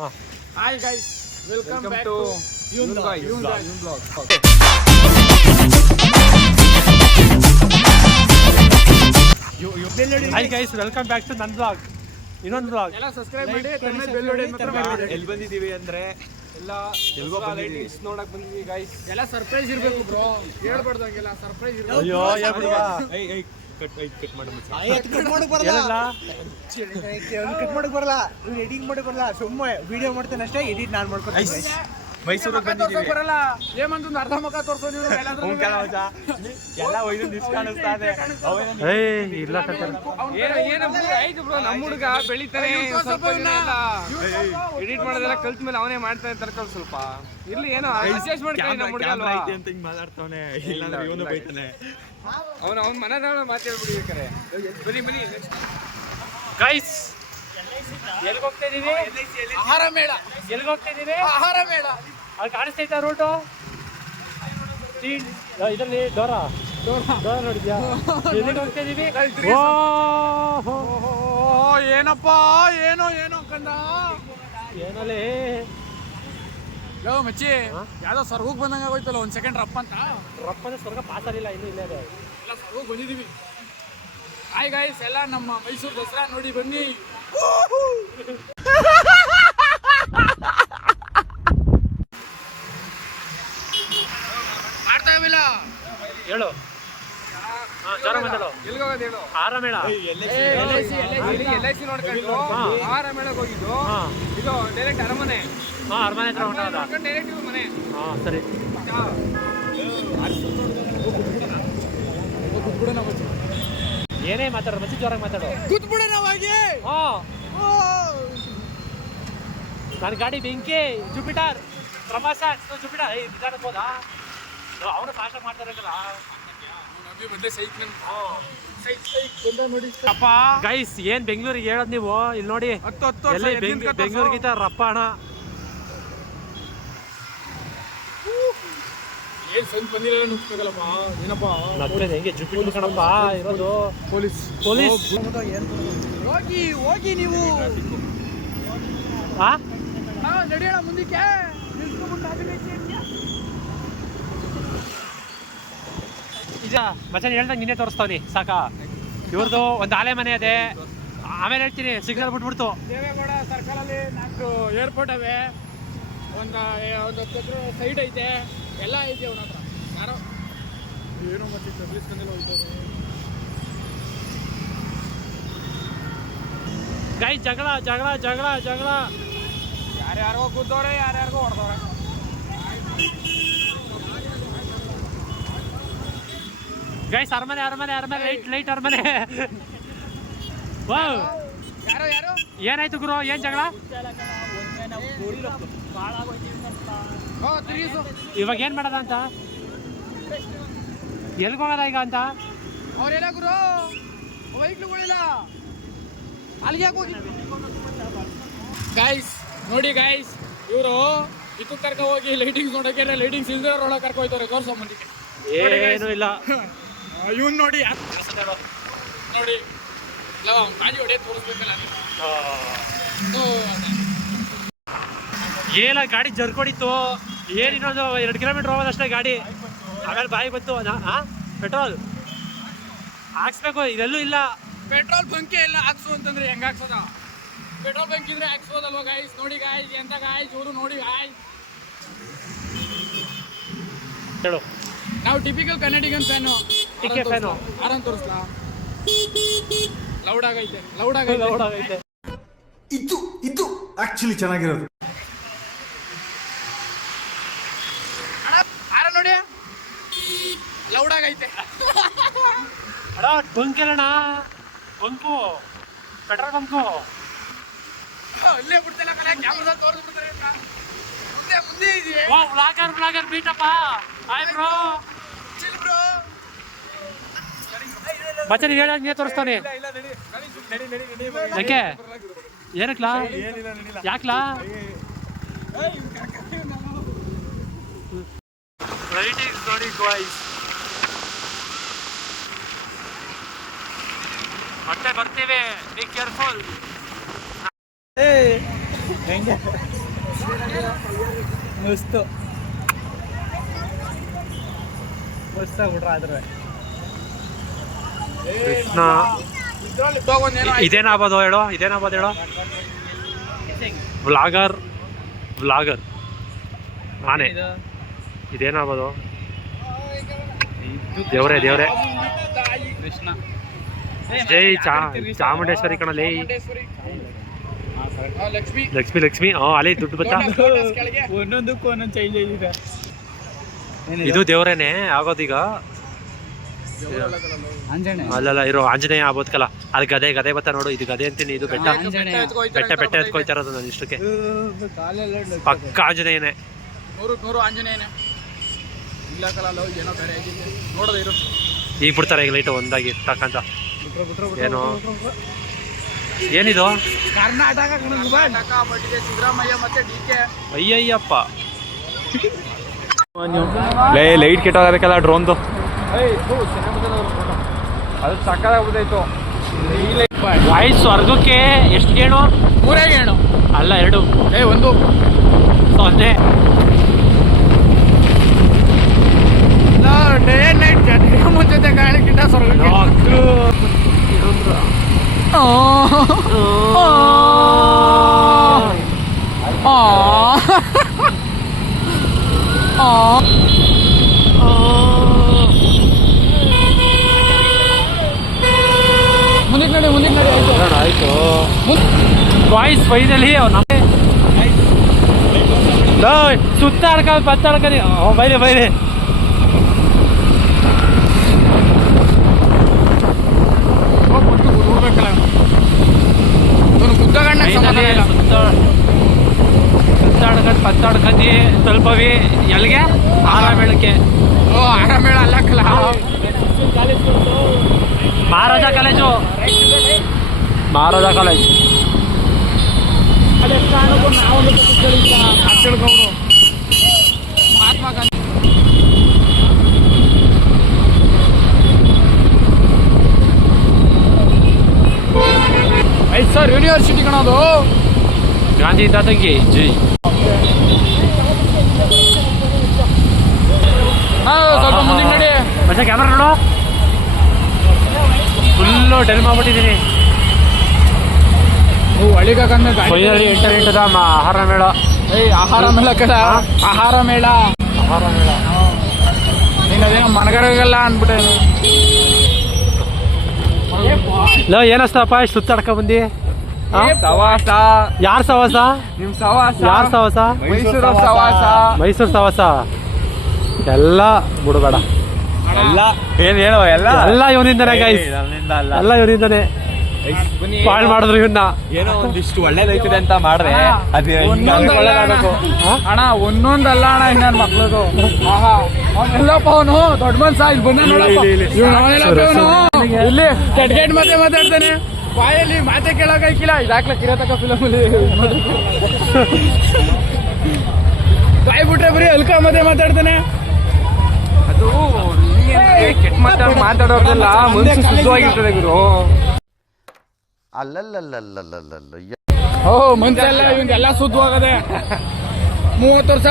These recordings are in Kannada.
Hi guys, welcome back to Yun Vlog. Hi guys, welcome back to ನನ್ನ vlog. ಇನ್ನೊಂದು vlog. ಎಲ್ಲ ಸಬ್ಸ್ಕ್ರೈಬ್ ಮಾಡಿ, ಬೆಲ್ ಹೊಡಿ ಮಾತ್ರ ಮಾಡಿ. ಎಲ್ಲಿ ಬಂದಿದ್ದೀವಿ ಅಂದ್ರೆ ಎಲ್ಗೋ ಲೈಟಿಂಗ್ಸ್ ನೋಡಕ್ ಬಂದಿದ್ದೀವಿ ಗೈಸ್. ಎಲ್ಲ ಸರ್ಪ್ರೈಸ್ ಇರಬೇಕು ಬ್ರೋ, ಹೇಳ್ಬಾರ್ದು ಹಂಗೆಲ್ಲ ಸರ್ಪ್ರೈಸ್ ಇರಬೇಕು. ಅಯ್ಯೋ ಹೇಳ್ಬಿಡುವಾ. ಕಟ್ ಮಾಡಿ ಏನಲ್ಲ ಕಟ್ ಮಾಡಕ್ ಬರಲ್ಲ, ಎಡಿಟಿಂಗ್ ಮಾಡಕ್ ಬರಲ್ಲ, ಸುಮ್ಮನೆ ವಿಡಿಯೋ ಮಾಡ್ತೇನೆ ಅಷ್ಟೇ, ಎಡಿಟ್ ನಾನು ಮಾಡ್ಕೊತೀನಿ. ಮೈಸೂರಿಗೆ ಬಂದಿದ್ದೀವಿ. ಬರಲ್ಲ ಏಮಂತ ಅರ್ಧ ಮುಖ ತೋರ್ಸೋ ನೀವು ಎಲ್ಲ ಒಯ್ದು ಕಾಣಿಸ್ತಾ ಇದೆ. ಇಲ್ಲ ಆಯ್ತು ಬ್ರೋ, ನಮ್ಮ ಹುಡುಗ ಬೆಳಿತಾನೆ ಸ್ವಲ್ಪ ಎಡಿಟ್ ಮಾಡೋದೆಲ್ಲ ಕಲ್ತ ಮೇಲೆ ಅವನೇ ಮಾಡ್ತಾನೆ ತರ್ಕೊಳ್ಳಿ ಸ್ವಲ್ಪ ಇರ್ಲಿ. ಏನೋ ಅಡ್ಜಸ್ಟ್ ಮಾಡ್ಕೊಳ್ಳಿ, ನಮ್ಮ ಹುಡುಗ ಅಲ್ವಾ ಅಂತ ಹಿಂಗ್ ಮಾತಾಡ್ತಾವನೆ, ಇಲ್ಲಾಂದ್ರೆ ಇವನು ಬೈತಾನೆ. ಅವನ ಮನದಾಳ ಮಾತಾಡ್ಬಿಡಿ ಬೇಕಾರೆ. ಬನ್ನಿ ಗೈಸ್, ಎಲ್ಲಿಗೆ ಹೋಗ್ತಾ ಇದೀವಿ? ಆಹಾರ ಮೇಳ. ಎಲ್ಲಿಗೆ ಹೋಗ್ತಾ ಇದೀವಿ? ಆಹಾರ ಮೇಳ. ಅಲ್ಲಿ ಕಾಣಿಸ್ತೈತಾ ರೂಟು? ಇದರಲ್ಲಿ ಡೋರ ನೋಡಿದ್ಯಾ? ಎಲ್ಲಿಗೆ ಹೋಗ್ತಾ ಇದೀವಿ? ಏನಪ್ಪ ಏನೋ ಕಂದ ಏನಲ್ಲಿ ಯೋ ಮಚ್ಚಿ, ಯಾವ್ದೋ ಸ್ವರ್ಗಕ್ಕೆ ಬಂದಂಗ ಆಗೋಯ್ತಲ್ಲ ಒಂದ್ ಸೆಕೆಂಡ್ ರಪ್ಪ ಅಂತ. ರಪ್ಪನ ಸ್ವರ್ಗ ಪಾಸ್ ಆಗಿಲ್ಲ, ಇನ್ನೂ ಇಲ್ಲೇ ಇದೆ. ಎಲ್ಲ ಸ್ವರ್ಗಕ್ಕೆ ಬಂದಿದೀವಿ. ಹಾಯ್ ಗೈಸ್, ಎಲ್ಲ ನಮ್ಮ ಮೈಸೂರು ದಸರಾ ನೋಡಿ ಬನ್ನಿ. ಮಾಡ್ತಾ ಇವಿಲ್ಲ ಹೇಳು, ಜೋರ ಮಾತಾಡು. ಎಲ್ಲಿಗೆ ಹೋಗೋದು ಹೇಳು? ಆಹಾರ ಮೇಳ. LIC ನೋಡ್ಕೊಂಡು ಆಹಾರ ಮೇಳಕ್ಕೆ ಹೋಗಿದ್ದು. ಇದು ಡೈರೆಕ್ಟ್ ಅರಮನೆ. ಅರಮನೆ ಹತ್ರ ಹೊಂಟದ. ಡೈರೆಕ್ಟ್ ಮನೆ. ಸರಿ. ಏನೇ ಮಾತಾಡೋ ಮಚ್ಚಿ, ಜೋರಾಗಿ ಮಾತಾಡೋ. ಕೂತ್ಬಿಡ ನಾವಾಗಿ. ನನ್ನ ಗಾಡಿ ಬೆಂಕಿ, ಜುಪಿಟರ್ ಪ್ರವಾಸ ಜುಪಿಟರ್. ನಿಧಾನಕ್ಕೆ ಹೋದಾ? ಅವನು ಫಾಸ್ಟಾಗಿ ಮಾಡ್ತಾರಲ್ಲ. ಗೈಸ್, ಏನ್ ಬೆಂಗಳೂರಿಗೆ ಹೇಳೋದು ನೀವು? ಇಲ್ಲಿ ನೋಡಿ, ಎಲ್ಲಿ ಬೆಂಗಳೂರಿಗಿಂತ ರಪ್ಪ ಅಣ್ಣ. ಹೆಂಗೆ ಜುಪಿಟರ್ ಕಣಪ್ಪ ಇರೋದು. ಪೊಲೀಸ್ ಹೋಗಿ ನೀವು ನಡೆಯೋಣ ಮುಂದಕ್ಕೆ. ಈಗ ಮಚಾನ್ ಹೇಳ್ದಂಗೆ ನಿನ್ನೆ ತೋರಿಸ್ತಾವನಿ ಸಾಕಾ? ಇವ್ರದ್ದು ಒಂದು ಆಲೆ ಮನೆ ಅದೇ, ಆಮೇಲೆ ಹೇಳ್ತೀನಿ. ಸಿಗ್ನಲ್ ಬಿಟ್ಬಿಡ್ತು. ದೇವೇಗೌಡ ಸರ್ಕಲಲ್ಲಿ 4 ಏರ್ಪೋರ್ಟ್ ಅವೆ, ಒಂದು ಸೈಡ್ ಐತೆ, ಎಲ್ಲ ಐತೆ ಅವನ ಹತ್ರ. ಯಾರೋ ಏನೋ ಮತ್ತೆ ಸರ್ವಿಸ್ ಕಂದೆಲ್ಲ ಹೋಗ್ತಾರೆ. ಗೈ ಜಗಳ ಯಾರ್ಯಾರಿಗೋ ಕೂತವ್ರೆ, ಯಾರ್ಯಾರಿಗೋ ಹೊಡೆದವ್ರೆ. ಗೈಸ್, ಅರಮನೆ ಲೈಟ್ ಅರಮನೆ. ವಾವ್, ಯಾರು ಏನಾಯ್ತು ಗುರು? ಏನ್ ಜಗಳ? ಇವಾಗ ಏನ್ ಮಾಡೋದ ಅಂತ? ಎಲ್ಗ ಹೋಗೋದ ಈಗ ಅಂತ? ಅವ್ರೇನ ಗುರು ವೈಕ್ಲುಗಳಿಲ್ಲ, ಅಲ್ಲಿಗೆ ಹೋಗಿ. ಗಾಯ್ಸ್ ನೋಡಿ ಗೈಸ್, ಇವರು ಇದು ಕರ್ಕ ಹೋಗಿ ಲೈಟಿಂಗ್ಸ್ ನೋಡಕ್ಕೆ, ಲೈಟಿಂಗ್ಸ್ ಇಲ್ದಿರೋ ಒಳಗೆ ಕರ್ಕೊ ಹೋಯ್ತಾರೆ. ತೋರ್ಸಂಬಂದಿಗೆ ಏನು ಇಲ್ಲ. ಇವನ್ ನೋಡಿ ನೋಡಿ ಗಾಡಿ ಹೊಡೆ ತೋರಿಸ್ಬೇಕಲ್ಲ. ಏನ ಗಾಡಿ ಜರ್ಕೊಡಿತ್ತು. ಏನಿರೋದು 2 ಕಿಲೋಮೀಟರ್ ಹೋಗೋದಷ್ಟೇ ಗಾಡಿ. ಆಮೇಲೆ ಬಾಯಿ ಬಂತು. ಪೆಟ್ರೋಲ್ ಹಾಕ್ಸ್ಬೇಕು, ಇದೆಲ್ಲೂ ಇಲ್ಲ. ಪೆಟ್ರೋಲ್ ಬಂಕಿ ಎಲ್ಲ ಹಾಕ್ಸು ಅಂತಂದ್ರೆ ಹೆಂಗ್ ಹಾಕ್ಸೋದ? ಪೆಟ್ರೋಲ್ ಬಂಕ್ ಇದ್ರೆ ಹಾಕ್ಸೋದಲ್ವಾ ಗಾಯ್ಸ್? ನೋಡಿ ಗಾಯ್ಸ್, ಎಂತ ಗಾಯ್ಸ್ ಇವರು, ನೋಡಿ ಗಾಯ್ಸ್. ಹೇಳು, ನಾವು ಟಿಪಿಕಲ್ ಕನ್ನಡಿಗನ್ ಫ್ಯಾನು. ಆರಾಮ್ ತೋರಿಸ್ಲಾ? ಲೌಡ್ ಆಗೈತೆ. ಇದು ಆಕ್ಚುಲಿ ಚೆನ್ನಾಗಿರೋದು. ನೋಡಿ, ಲೌಡ್ ಆಗೈತೆ. ಬಂಕ್ ಅಲ್ಲಣ್ಣ, ಬಂಕು, ಪೆಟ್ರೋಲ್ ಬಂಕು. ಇಲ್ಲೇ ಬಿಡ್ತಿಲ್ಲ ಕಲ, ಕ್ಯಾಮ್ರಾ ತೋರಿಸ್ಬಿಡ್ತಾರೆ. ಮುಂದೆ ಇದೆಯೇ ಬ್ಲಾಗರ್ ಬೀಟಪ್ಪ. Hi bro. ಮಚ್ಚನ್ ಹೇಳ, ನೀ ತೋರಿಸ್ತಾನೆ. ಯಾಕೆ? ಏನಕ್ಲಾ? ಯಾಕ್ಲಾ? ಲೈಟಿಂಗ್ಸ್ ನೋಡಿ ಗಾಯ್ಸ್. ಮತ್ತೆ ಬರ್ತೀವಿ, ಬಿ ಕೇರ್ಫುಲ್. ಹೆಂಗೆ ಮಸ್ತು ಮಸ್ತಾಗ್ಬಿಟ್ರ ಆದ್ರೆ ಕೃಷ್ಣ ಇದೇನಾಗ್ಬೋದು ಹೇಳೋ ವ್ಲಾಗರ್ ನಾನೇ ಇದೇನಾಗ್ಬೋದು ದೇವ್ರೆ ಕೃಷ್ಣ ಜೈ ಚಾಮುಂಡೇಶ್ವರಿ ಕಣಲೇ ಲಕ್ಷ್ಮಿ ಅಲ್ಲಿ ದುಡ್ಡು ಬತ್ತಾ ಒಂದೊಂದಕ್ಕೂ ಒಂದೊಂದು ಚೇಂಜ್ ಆಗಿದೆ ಇದು ದೇವ್ರೇನೆ ಆಗೋದೀಗ ಆಂಜನೇಯ ಅಲ್ಲಲ್ಲ ಇರೋ ಆಂಜನೇಯ ಆಗ್ಬೋದ್ಕಲ್ಲ ಅಲ್ಲಿ ಗದೆ ಬತ್ತ ನೋಡು ಇದು ಗದೆ ಅಂತೀನಿ ಇದು ಬೆಟ್ಟ ಎತ್ಕೊಯ್ತಾ ಇರೋದು ನಾನು ಇಷ್ಟಕ್ಕೆ ಪಕ್ಕ ಆಂಜನೇಯನೇ 100 ಆಂಜನೇಯನೇ ಇಲ್ಲ ಕಲ್ಲ ಏನೋ ಬೇರೆ ಆಗಿದೆ ನೋಡೋದು ಇರು ಈಗ ಬಿಡ್ತಾರೆ ಈಗ ಲೈಟ್ ಒಂದಾಗಿ ತಕ್ಕಂತ ಏನು ಏನಿದು ಕರ್ನಾಟಕ ಬಟ್ಟಿಗೆ ಸಿದ್ದರಾಮಯ್ಯ ಮತ್ತೆ DK ಅಯ್ಯಯ್ಯಪ್ಪ ಲೈಟ್ ಕೆಟ್ಟೋದಕ್ಕೆಲ್ಲ ಡ್ರೋನ್ದು ಅದು ಸಕ್ಕದಾಗ್ಬಿಟ್ಟೈತು ವಾಯ್ಸ್ ಸ್ವರ್ಗಕ್ಕೆ ಎಷ್ಟು ಗೇಣು 3 ಗೇಣು ಅಲ್ಲ 2 1 0 ಡೇ ನೈಟ್ ಜೊತೆಗೆ ಮುಂಚೆ ಕಾಣಕ್ಕಿಂತ ಸ್ವರ್ಗಕ್ಕೆ ಮುಂದಕ್ಕೆ ನಡಿ ಆಯ್ತು ವಾಯ್ಸ್ ಫೈನಲಿ ಸುತ್ತಾಡ್ಕೊಂಡು ಪತ್ತಾಡ್ಕೊಂಡು ಬೈಲಿ ಸುತ್ತಾಡ್ಕೊಂಡು ಪತ್ತಾಡ್ಕೊಂಡು ಸ್ವಲ್ಪವಿ ಎಲ್ಲಿಗೆ ಆರಾಮೇಳಕ್ಕೆ ಆರಾಮೇಳ ಅಲ್ಲಕ್ಕಲ್ಲ Maharaja college Mahatma Gandhi sir university ಕಣೋದು ಗಾಂಧಿ ತಾತಂಗಿ ಜೈ ಸ್ವಲ್ಪ ಮುಂದಿನ ನಡಿ ಮತ್ತೆ ಕ್ಯಾಮ್ರಾ ನೋಡು ಫುಲ್ಲು ಡೆಲ್ ಮಾಡ್ಬಿಟ್ಟಿದ್ದೀನಿ ಫೈನಲಿ ಇಂಟರ್ನೆಟ್ ಆಹಾರ ಮೇಳ ಆಹಾರ ಮೇಳ ಕಡ ಆಹಾರ ಮೇಳ ನೀನು ಅದೇನೋ ಮನಗರಗಲ್ಲ ಅಂದ್ಬಿಟ್ಟೆ ಲೋ ಏನಸ್ತಪ್ಪ ಇಷ್ಟು ಸುತ್ತಾಡ್ಕ ಬಂದಿ ಸವಾಸ ಯಾರ್ ಸವಾಸ ನಿಮ್ ಸವಾಸ ಯಾರ್ ಸವಾಸ ಮೈಸೂರು ಸವಾಸ ಮೈಸೂರು ಸವಾಸ ಎಲ್ಲ ಬಿಡಬೇಡ ಹೇಳೋ ಎಲ್ಲ ಇವನಿಂದನೇ ಗೈಸ್ ಎಲ್ಲ ಇವನಿಂದನೇ ಪಾಳ್ ಮಾಡಿದ್ರು ಇವನ್ನ ಏನೋ ಒಂದಿಷ್ಟು ಒಳ್ಳೇದೈತಿದೆ ಅಂತ ಮಾಡ್ರೆ ಅದೇ ಅಣ್ಣ ಒಂದೊಂದಲ್ಲ ಅಣ್ಣ ಇನ್ನೊಂದು ಮಕ್ಳದು ಎಲ್ಲಪ್ಪ ಅವನು ದೊಡ್ಡ ಮನ್ಸ ಇಲ್ಲಿ ಬಂದ ಇಲ್ಲಿ ಕೆಟ್ಗೆಟ್ ಮತ್ತೆ ಮಾತಾಡ್ತಾನೆ ಬಾಯಲ್ಲಿ ಮಾತೆ ಕೇಳಕ್ಕಿಲ್ಲ ಇದಾಕ್ಲ ಕಿರತಕ ಫಿಲಮಲ್ಲಿ ಬಾಯ್ ಬಿಟ್ರೆ ಬರೀ ಅಲ್ಕ ಮತ್ತೆ ಮಾತಾಡ್ತಾನೆ ಅದು ಕೆಟ್ಟ ಮಾತಾಡೋದೆಲ್ಲ ಮನ್ಸು ಶುದ್ಧವಾಗಿರ್ತದೆ ಗುರು ಅಲ್ಲಲ್ಲಲ್ಲಲ್ಲಲ್ಲಲ್ಲ ಓ ಮನ್ಸೆಲ್ಲ ಇವಂಗೆಲ್ಲ ಶುದ್ಧವಾಗದೆ 30 ವರ್ಷ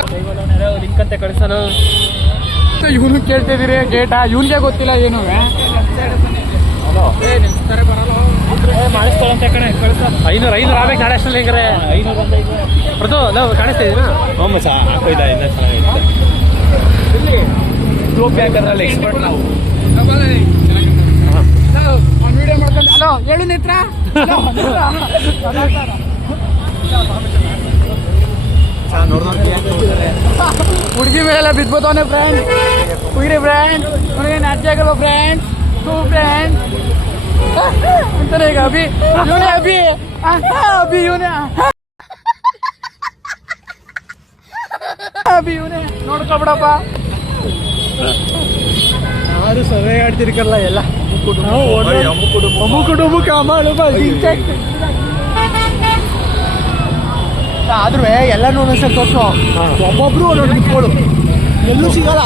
ಲಿಂಕ್ ಅಂತ ಕಳಿಸೋಣ ಇವನು ಕೇಳ್ತಿದ್ದೀರಿ ಗೇಟ ಇವನ್ಗೆ ಗೊತ್ತಿಲ್ಲ ಏನು ಮಾಡಿಸ್ಕೊಳ್ಳಂತ ಕಣೆ ಕಳಿಸ 500 ಆಗ್ಬೇಕು ನಾಳೆ ಅಷ್ಟಲ್ಲಿ ಹೆಂಗಾರೆ 500 ಪ್ರದು ನಾವು ಕಾಣಿಸ್ತಾ ಇದೀನಾ ಹಾಕೋಯ್ದ ಇನ್ನ ಚೆನ್ನಾಗಿರುತ್ತೆ ಟೋಪ್ಯಾಕರಲ್ಲಿ ಎಕ್ಸ್ಪರ್ಟ್ ನಾವು ಅವ್ನು ವಿಡಿಯೋ ಮಾಡ್ಕೊಂಡು ಹಲೋ ಹೇಳು ನೇತ್ರ ಹುಡುಗಿ ಮೇಲೆ ಬಿದ್ಬೋದವನೇ ಫ್ರೆಂಡ್ ಹುಡುಗಿ ಫ್ರೆಂಡ್ ಹುಡುಗಿ ನಾಟ್ಯ ಆಗಲ್ವ ಫ್ರೆಂಡ್ ಟೂ ಫ್ರೆಂಡ್ ಅಂತಾನೆ ಈಗ ಅಭಿ ಇವನೇ ಅಭಿ ಇವನೇ ಅಭಿ ಇವನೇ ನೋಡ್ಕೊಬಿಡಪ್ಪ ಯಾರು ಸಭೆ ಆಡ್ತಿರ್ಕಲ್ಲ ಎಲ್ಲ ಆದ್ರೂ ಎಲ್ಲಾನು ಒಂದೊಂದ್ಸಲ ತೋರ್ಸು ಒಬ್ಬೊಬ್ರು ಒಂದೊಂದು ಗಿಫ್ಟ್ಗಳು ಎಲ್ಲೂ ಸಿಗಲ್ಲ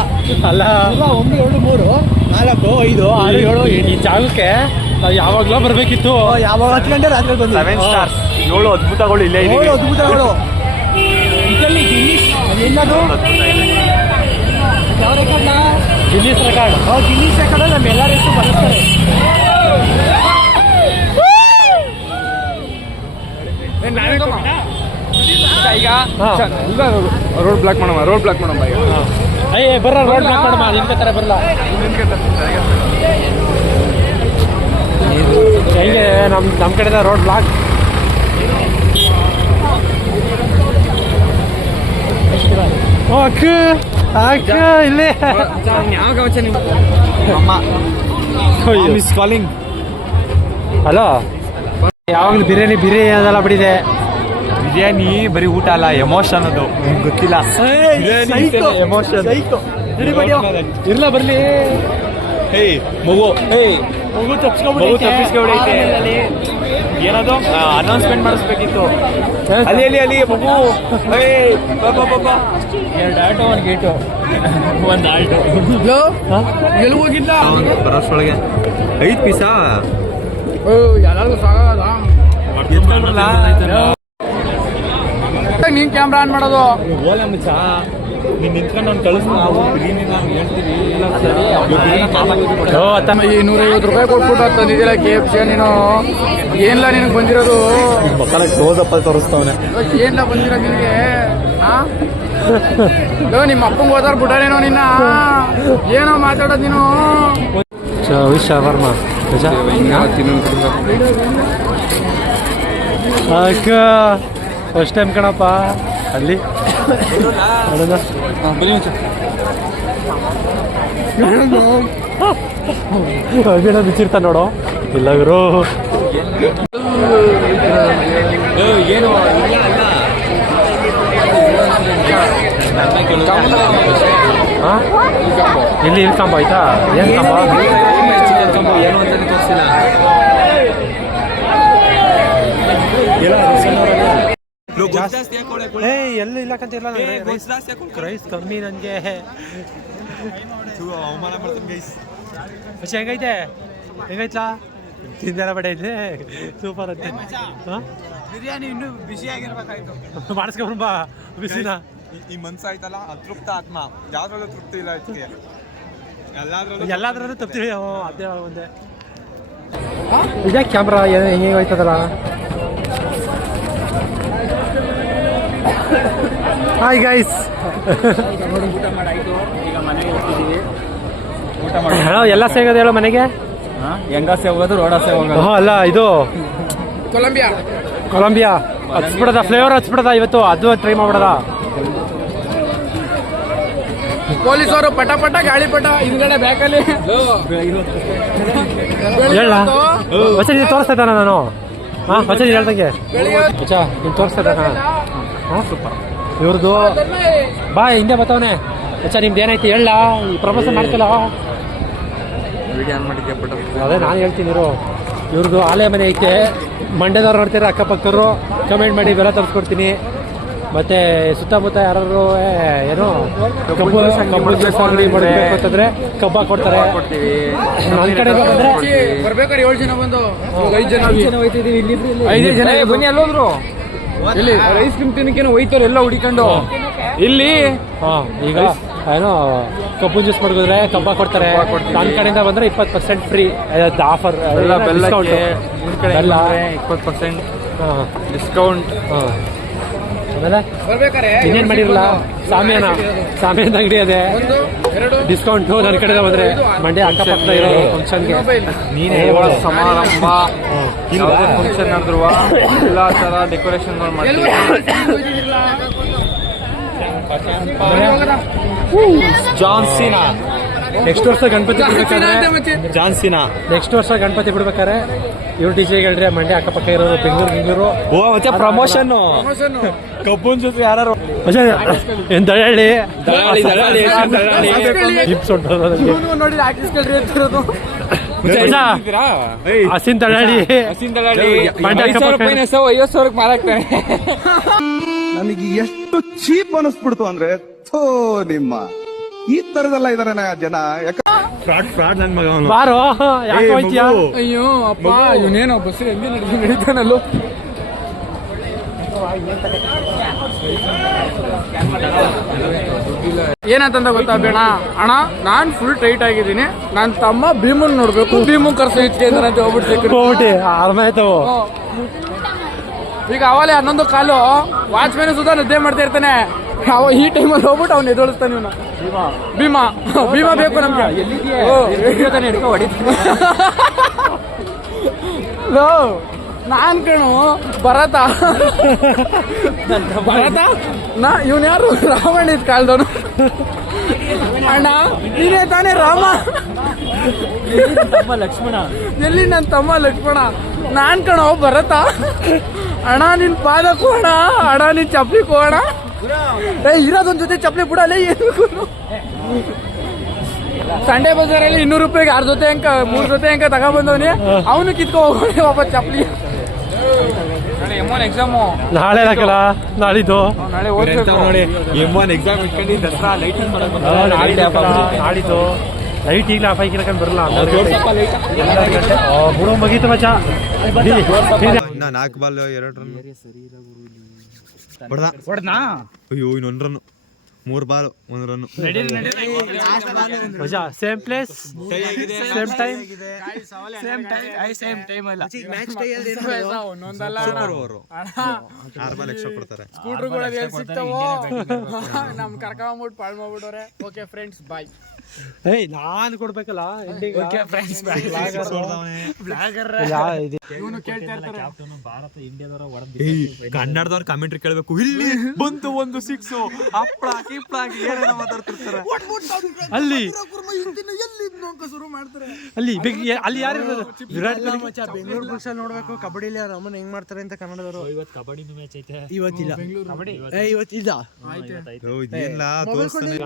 ಅಲ್ಲ 1 2 3 4 5 6 7 ಈ ಜಾಗಕ್ಕೆ ನಾವು ಯಾವಾಗ್ಲೂ ಬರ್ಬೇಕಿತ್ತು ಯಾವಾಗ 10 ಗಂಟೆ ರಾತ್ರಿ ಬಂದು 7 ಸ್ಟಾರ್ಸ್ 7 ಅದ್ಭುತಗಳು ಇಲ್ಲೇ ಇದೆ 7 ಅದ್ಭುತಗಳು ಗಿಲ್ಲಿ ಸೆಕಂಡ್ ನಮ್ಮೆಲ್ಲರೂ ಎಷ್ಟು ಬರ್ತಾರೆ. ಈಗ ರೋಡ್ ಬ್ಲಾಕ್ ಮಾಡಮ್ಮ ಈಗ ಅಯ್ಯೇ ಬರ್ರ ರೋಡ್ ಬ್ಲಾಕ್ ಮಾಡಮ್ಮ ನಿನ್ಗೆ ತರ ಬರಲ್ಲ ಹೆಂಗೆ ನಮ್ಮ ಕಡೆದ ರೋಡ್ ಬ್ಲಾಕ್. ಅಕ್ಕ ಇಲ್ಲೇ ಯಾವ ಗಮಚ ನೀವು ಮಿಸ್ ಕಾಲಿಂಗ್. ಹಲೋ, ಯಾವಾಗಲೂ ಬಿರಿಯಾನಿ ಅದೆಲ್ಲ ಬಿಡಿದೆ. ಬಿರಿಯಾನಿ ಬರೀ ಊಟ ಅಲ್ಲ, ಎಮೋಷನ್ ಅದು ನಿಮ್ಗೆ ಗೊತ್ತಿಲ್ಲ. ಎಮೋಷನ್ ಇರ್ಲ ಬರ್ಲಿ. ಮಗು ತಪ್ಪಿಸ್ಕೊಂಡೈತೆ. ಏನದು ಅನೌನ್ಸ್ಮೆಂಟ್ ಮಾಡಿಸ್ಬೇಕಿತ್ತು. ಅಲ್ಲಿ ಮಗು. ಎರಡು ಆಟೋ ಒಂದು ಗೇಟು ಒಂದು ಆಲ್ಟೋ. ಎಲ್ಲಿ ಹೋಗಿದ್ದ ಬರೋಷ್ರೊಳಗೆ 5 ಪೀಸಾ ಎಲ್ಲರಿಗೂ ಸಾಗಲ್ಲ. ನೀನ್ ಕ್ಯಾಮ್ರಾ ಆನ್ ಮಾಡೋದು. ಓಲ ಮುಚ್ಚ ನೀನ್ ನಿಂತ್ಕೊಂಡು ನಾನು ಕಳಿಸ್, ನಾವು ಬಿರಿಯಾನಿ ನಾನು ಹೇಳ್ತೀವಿ. ಈ 150 ರೂಪಾಯಿ ಕೊಟ್ಬಿಟ್ಟು ತಂದಿದ್ದಿಲ್ಲ KFC ನೀನು. ಏನಿಲ್ಲ ನಿನಗೆ ಬಂದಿರೋದು, ಮಕ್ಕಳ ಕ್ಲೋಸಪ್ ಅಲ್ಲಿ ತೋರಿಸ್ತವನೆ. ಏನಿಲ್ಲ ಬಂದಿರೋದು ನಿನಗೆ. ನಿಮ್ಮ ಅಪ್ಪಂಗೆ ಹೋದಾರ ಬಿಟ್ಟಾರೇನೋ ನಿನ್ನ. ಏನೋ ಮಾತಾಡೋದು ನೀನು. ಶವರ್ಮ ಅಕ್ಕ ಫಸ್ಟ್ ಟೈಮ್ ಕಣಪ್ಪ ಅಲ್ಲಿ ಬಿಚ್ಚಿರ್ತ ನೋಡು. ಇಲ್ಲ ಗುರು ಏನು ಇಲ್ಲಿ ಇಲ್ಕಂಬ ಆಯ್ತಾ? ಏನ್ ಕಂಬ ಏನು ಅಂತಾನೆ ತೋರಿಸಿಲ್ಲ. ಎಲ್ಲಿ ಇಲ್ಲಕ್ಕಂತ ಇಲ್ಲ. ರೈಸ್ ಕಮ್ಮಿ ನನಗೆ. ಅವಮಾನ ಮಾಡ್ತಾನೆ. പക്ഷെ ಹೆಂಗೈತಾ ತಿಂದೆಲ್ಲ ಬಡ ಇದೆ ಸೂಪರ್ ಅಂತೆ. ಬಿರಿಯಾನಿ ಇನ್ನೂ ಬಿಸಿಯಾಗಿರ್ಬೇಕಾಯ್ತು. ಮಾಡಿಸ್ಕೊಂಬ ಬಿಸಿನ. ಈ ಮನ್ಸು ಆಯ್ತಲ್ಲ, ಅತೃಪ್ತ ಆತ್ಮ. ಯಾವ್ದ್ರಲ್ಲೂ ತೃಪ್ತಿ ಇಲ್ಲ ಇದಕ್ಕೆ. ಎಲ್ಲಾದ್ರೂ ತಪ್ಪಿರಿ ಅದೇ ಒಂದೇ. ಇದೇ ಕ್ಯಾಮ್ರಾ ಹೆಂಗೆ ಹೋಯ್ತದಲ್ಲ. ಹಾಯ್ ಗೈಸ್, ಎಲ್ಲ ಸೇಗೋದು ಹೇಳೋ ಮನೆಗೆ. ಹೆಂಗಾಸೆ ಹೋಗೋದು, ರೋಡಾಸೆ ಹೋಗೋದು. ಅಲ್ಲ ಇದು ಕೊಲಂಬಿಯಾ ಹಚ್ಬಿಡದ, ಫ್ಲೇವರ್ ಹಚ್ಬಿಡದ ಇವತ್ತು. ಅದು ಟ್ರೈ ಮಾಡ್ಬಿಡದ. ಪೊಲೀಸರು ಪಟ ಪಟ ಗಾಳಿಪಟ ಹಿಂದ್ಗಡೆ ಬ್ಯಾಕಲ್ಲಿ ಹೇಳ ಹೊಸ ನೀನು ತೋರಿಸ್ತಾ ಇದ್ದಾನ ನಾನು. ಹೊಸ ನೀನು ಹೇಳ್ದಂಗೆ ಹೊಸ ನೀನು ತೋರಿಸ್ತಾ ಇದ್ದಾನ. ಸೂಪರ್. ಇವ್ರದ್ದು ಬಾ ಹಿಂದೆ ಬತ್ತವನೆ. ಹೊಸ ನಿಮ್ದು ಏನೈತಿ ಹೇಳ, ಪ್ರಮೋಷನ್ ಮಾಡ್ತಿಲ್ಲ. ಅದೇ ನಾನು ಹೇಳ್ತೀನಿ ಇರು. ಇವ್ರದ್ದು ಆಲೆ ಮನೆ ಐತೆ. ಮಂಡ್ಯದವ್ರು ನೋಡ್ತೀರ, ಅಕ್ಕಪಕ್ಕದವರು ಕಮೆಂಟ್ ಮಾಡಿ ಬೆಲೆ ತರಿಸ್ಕೊಡ್ತೀನಿ. ಮತ್ತೆ ಸುತ್ತಮುತ್ತ ಯಾರು ಏನೋ ಕಬ್ಬು ಅಂಗಡಿ ಮಾಡಬೇಕು ಅಂತಂದ್ರೆ ಕಬ್ಬ ಕೊಡ್ತಾರೆ. ನನ್ನ ಕಡೆ ಬಂದ್ರೆ ಬರ್ಬೇಕಾರೆ 7 ಜನ ಬಂದು 5 ಜನ ಹೋಯ್ತಿದೀವಿ. 5 ಜನ ಬನ್ನಿ ಅಲ್ಲೋದ್ರು. ಇಲ್ಲಿ ಐಸ್ ಕ್ರೀಮ್ ತಿನ್ನಕ್ಕೇನೋ ಹೋಯ್ತಾರೆ ಎಲ್ಲ ಹುಡಿಕೊಂಡು. ಇಲ್ಲಿ ಈಗ ಏನೋ ಕಬ್ಬು ಜ್ಯೂಸ್ ಮಾಡಿದ್ರೆ ಕಬ್ಬ ಕೊಡ್ತಾರೆ. ನನ್ನ ಕಡೆಯಿಂದ ಬಂದ್ರೆ 20% ಫ್ರೀ ಆಫರ್. ಬೆಲ್ಲ 20% ಡಿಸ್ಕೌಂಟ್. ಆಮೇಲೆ ಬರ್ಬೇಕಾರೆ ಇನ್ನೇನ್ ಮಾಡಿರಲ್ಲ, ಸಾಮ್ಯಾನ ಅಂಗಡಿ ಅದೇ ಡಿಸ್ಕೌಂಟ್. ನನ್ನ ಕಡೆ ಬಂದ್ರೆ ಮಂಡ್ಯ ಅಕ್ಕಪಕ್ಕ ಇರೋ ಫಂಕ್ಷನ್ಗೆ ನೀನೇ ಸಮಾರಂಭ ಫಂಕ್ಷನ್ ನಡೆದ್ರು ಎಲ್ಲ ತರ ಡೆಕೋರೇಷನ್ ಮಾಡ್ತೀವಿ. ಜಾನ್ಸಿನಾ ನೆಕ್ಸ್ಟ್ ವರ್ಷ ಗಣಪತಿ ಬಿಡ್ಬೇಕಾದ್ರೆ ನೆಕ್ಸ್ಟ್ ವರ್ಷ ಗಣಪತಿ ಬಿಡ್ಬೇಕಾದ್ರೆ ಇವ್ರು ಡಿಜೆ ಹೇಳ್ರಿ ಮಂಡ್ಯ ಅಕ್ಕಪಕ್ಕ ಇರೋರು ಬೆಂಗಳೂರು. ಓ ಮತ್ತೆ ಪ್ರಮೋಷನ್ ಕಬ್ಬನ್ ಜೊತೆ ಯಾರು ಏನ್ ದಳ್ಳಾಳಿ ನೋಡಿ ಹಾಕಿಸ್ಕೊಳ್ರಿ ಅಂತಿರೋದು. ಹಸಿನ್ ದಳ್ಳಾಳಿ ಮಂಡ್ಯ ಅಕ್ಕಪಕ್ಕ 50,000 ಮಾರಾಕ್ತಾನೆ. ನನಗೆ ಎಷ್ಟು ಚೀಪ್ ಅನಿಸ್ಬಿಡ್ತು ಅಂದ್ರೆ, ಥೋ ನಿಮ್ಮ ಈ ತರದೆಲ್ಲ ಇದಾರೆ ಜನ. ಫ್ರಾಡ್ ನನ್ ಮಗ ಅವನು. ಬಾರೋ ಯಾಕೆ ಹೋಯ್ತೀಯಾ? ಅಯ್ಯೋ ಅಪ್ಪ, ಇವನೇನೋ ಬಸ್ ಹೆಂಗೆ ನಡೀತಾನಲ್ಲೋ. ಏನಂತಂದ ಗೊತ್ತಾ ಬೇಡ ಅಣ್ಣ ನಾನ್ ಫುಲ್ ಟೈಟ್ ಆಗಿದ್ದೀನಿ ನನ್ನ ತಮ್ಮ ಭೀಮನ್ ನೋಡ್ಬೇಕು ಭೀಮನ್ ಕರ್ಸು ಇಚ್ಕೆ ಅಂತ ಹೋಗ್ಬಿಟ್ಟು ಆರ್ಮಾಯ್ತವು ಈಗ ಅವಲೇ 11 ಕಾಲು ವಾಚ್ಮ್ಯಾನ್ ಸುಧಾ ನಿದ್ದೆ ಮಾಡ್ತಾ ಇರ್ತಾನೆ ಅವ ಈ ಟೈಮಲ್ಲಿ ಹೋಗ್ಬಿಟ್ಟು ಅವ್ನು ಎದುರಿಸ್ತಾನೆ ಇವನು ಭೀಮಾ ಭೀಮಾ ಬೇಕು ನಮ್ಗೆ ನಾನ್ ಕಣು ಭರತ ನಾ ಇವನ್ ಯಾರು ರಾವಣ ಇದ್ ಕಾಲ್ದವನು ಅಣ್ಣ ನೀನೇ ತಾನೇ ರಾಮ ಲಕ್ಷ್ಮಣ ಎಲ್ಲಿ ನನ್ನ ತಮ್ಮ ಲಕ್ಷ್ಮಣ ನಾನ್ ಕಣೋ ಭರತ ಅಣ್ಣ ನಿನ್ ಪಾದ ಕೋಣ ಅಣ್ಣ ನಿನ್ ಚಪ್ಲಿ ಕೋಣ ಇರೋದೊಂದ್ ಜೊತೆ ಚಪ್ಲಿ ಬಿಡಲ್ಲ ಏನು ಸಂಡೆ ಬಜಾರಲ್ಲಿ 200 ರೂಪಾಯಿಗೆ 6 ಜೊತೆ ಅಂಕ 3 ಜೊತೆ ಅಂಕ ತಗೊಬಂದವನಿ ಅವನು ಕಿತ್ಕೊ ಹೋಗೋಣ ವಾಪಸ್ ಚಪ್ಲಿ ಎಕ್ಸಾಮು ನಾಳೆ ಹಾಕಲ್ಲ ನಾಳಿದ್ದು ನಾಳೆ ಓದ್ಬೇಕು ನೋಡಿ M1 ಎಕ್ಸಾಮ್ ಇಟ್ಕೊಂಡು ದಸರಾ ಲೈಟಿಂಗ್ ನಾಳಿದ್ದು ಲೈಟ್ ಈಗಲೇ ಆಫ್ ಆಗಿರಕಂಡ್ ಬರಲ್ಲ ಬಿಡೋ ಮುಗೀತು ಮಚ್ಚ 4 ಬಾಲ್ 2 ರನ್ ಹೊಡೆದ್ನಾ ಅಯ್ಯೋ ಇನ್ನೊಂದು ರನ್ 3 ಬಾಲ್ 1 ರನ್ ಮಜಾ ಸೇಮ್ ಪ್ಲೇಸ್ ಸೇಮ್ ಟೈಮ್ ಒಂದೊಂದಲ್ಲ 6 ಬಾಲ್ ಎಕ್ಸ್ಟ್ರಾ ಕೊಡ್ತಾರೆ ಸ್ಕೂಟರ್ಗಳು ಎಲ್ಲಿ ಸಿಗ್ತಾವೋ ನಮ್ ಕರ್ಕೊಂಡ್ಬಿಟ್ಟು ಪಾಳ್ ಮಾಡ್ಬಿಟ್ಟವ್ರೆ ಓಕೆ ಫ್ರೆಂಡ್ಸ್ ಬಾಯ್ ಏಯ್ ನಾನು ಕೊಡ್ಬೇಕಲ್ಲ ಇವನು ಕೇಳ್ತಾ ಇರ್ತಾರೆ ಕನ್ನಡದವ್ರು ಕಾಮೆಂಟ್ರಿ ಕೇಳಬೇಕು ಇಲ್ಲಿ ಬಂತು ಒಂದು 6 ಹಪ್ಪಳ ಕಿಪ್ಪಳ ಏನೇನೋ ಮಾತಾಡ್ತಿರ್ತಾರೆ ಅಲ್ಲಿ ಶುರು ಮಾಡ್ತಾರೆ ಅಲ್ಲಿ ಅಲ್ಲಿ ಯಾರು ವಿರಾಟ್ ಕೊಹ್ಲಿ ಬೆಂಗಳೂರು ಬುಲ್ಸ್ ಅಲ್ಲಿ ನೋಡ್ಬೇಕು ಕಬಡ್ಡಿಲಿ ರಮನ್ ಹೆಂಗ್ ಮಾಡ್ತಾರೆ ಅಂತ ಕನ್ನಡದವರು ಕಬಡ್ಡಿ ಮ್ಯಾಚ್ ಐತೆ ಇವತ್ತಿಲ್ಲ ಇವತ್ತಿಲ್ಲ ಏನಿಲ್ಲ ತೋರಿಸ್ತಾನೆ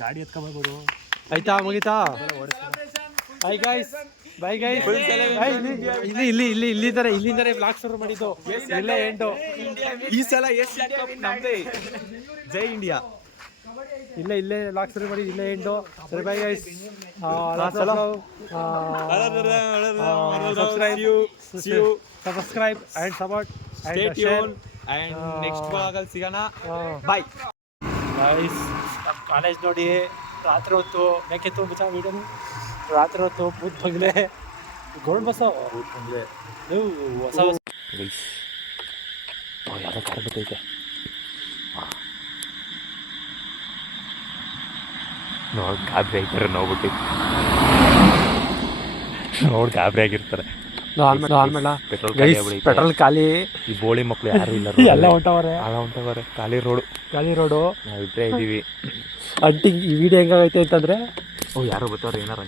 ಗಾಡಿ ಎತ್ಕೋಬೇಕು ಆಯ್ತಾ ಮುಗಿತಾ ಬೈ ಗೈಸ್ ಬೈ ಗೈಸ್ ಇಲ್ಲಿಂದರೆ ಬ್ಲಾಕ್ ಶುರು ಮಾಡಿದ್ದು ಇಲ್ಲೇ ಎಂಟು ಈ ಸಲ ನಮ್ದೇ ಜೈ ಇಂಡಿಯಾ ಇಲ್ಲೇ ಬ್ಲಾಕ್ ಶುರು ಮಾಡಿ ಇಲ್ಲೇ ಎಂಟು ಸರಿ bye guys subscribe and support and share and next ಭಾಗದಲ್ಲಿ ಸಿಗೋಣ ಬಾಯ್ ಗೈಸ್ ಕಾಲೇಜ್ ನೋಡಿ ರಾತ್ರಿ ಹೊತ್ತು ಬೇಕಿತ್ತು ಮುಚ್ಚ ವೀಡಿಯೋನು ರಾತ್ರಿ ಹೊತ್ತು ಬೂತ್ ಬಂಗ್ಲೆ ಗೋಲ್ಡ್ ಬಸ್ಸು ನೀವು ಹೊಸ ಯಾವುದೋ ಕಾರ್ ಬರ್ತೈತೆ ನೋಡಿ ಗಾಬರಿ ಆಗಿರ್ತಾರೆ ನೋಡ್ಬಿಟ್ಟು ನೋಡಿ ಗಾಬರಿ ಆಗಿರ್ತಾರೆ ಪೆಟ್ರೋಲ್ ಖಾಲಿ ಈ ಬೋಳಿ ಮಕ್ಳು ಯಾರು ಇಲ್ಲ ಎಲ್ಲ ಹೊಂಟವ್ರೆ ಖಾಲಿ ರೋಡು ನಾವಿಬ್ರೇ ಇದೀವಿ ಅಂಟಿಂಗ್ ಈ ವಿಡಿಯೋ ಹೆಂಗಾಗೈತೆ ಅಂತಂದ್ರೆ ಯಾರೋ ಬರ್ತಾವ್ರೆ ಏನಾರ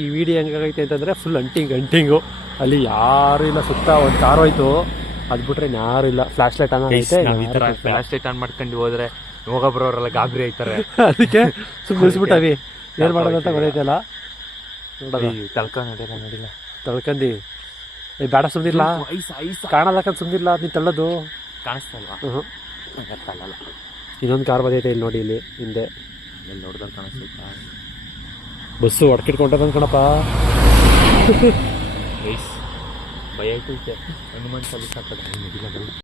ಈ ವಿಡಿಯೋ ಹೆಂಗಾಗೈತೆ ಅಂತಂದ್ರೆ ಫುಲ್ ಅಂಟಿಂಗು ಅಲ್ಲಿ ಯಾರು ಇಲ್ಲ ಸುತ್ತ ಒಂದು ಕಾರ್ ಹೋಯ್ತು ಅದ್ ಬಿಟ್ರೆ ಯಾರು ಇಲ್ಲ ಫ್ಲಾಶ್ ಲೈಟ್ ಆನ್ ಆಗೈತೆ ಈ ತರ ಫ್ಲಾಶ್ ಲೈಟ್ ಆನ್ ಮಾಡ್ಕೊಂಡು ಹೋದ್ರೆ ಹೋಗೋಬ್ರವರೆಲ್ಲ ಗಾಬರಿ ಆಯ್ತಾರೆ ಅದಕ್ಕೆ ಸುಮ್ಮನಿಸ್ಬಿಟ್ಟವಿ ಏನ್ ಮಾಡೋದಂತ ಗೊತ್ತೈತಲ್ಲ ನಡಿಲ್ಲ ತಳ್ಕಂದಿ ಬೇಡ ಸುಮ್ನಿರ್ಲ ಕಾಣಲ್ಲಕ್ಕ ಸುಮ್ನಿರ್ಲ ನೀನ್ ತಳ್ಳೋದು ಕಾಣಿಸ್ತಾ ಇಲ್ವಾ ಕಾಣಲ್ಲ ಇನ್ನೊಂದು ಕಾರ್ ಬಂದೈತೆ ಇಲ್ಲಿ ನೋಡಿ ಇಲ್ಲಿ ಹಿಂದೆ ಎಲ್ಲಿ ನೋಡ್ದಂಗೆ ಕಾಣಿಸ್ತೈತಾ ಬಸ್ಸು ಹೊಡ್ಕಿಟ್ಕೊಂಡ ಕಣಪ್ಪ ಭಯ ಆಯ್ತೈತೆ ಹನುಮಾನ್ ಚಾಲೀಸ್ ಹಾಕೋದು ನಡಿಲ್ಲ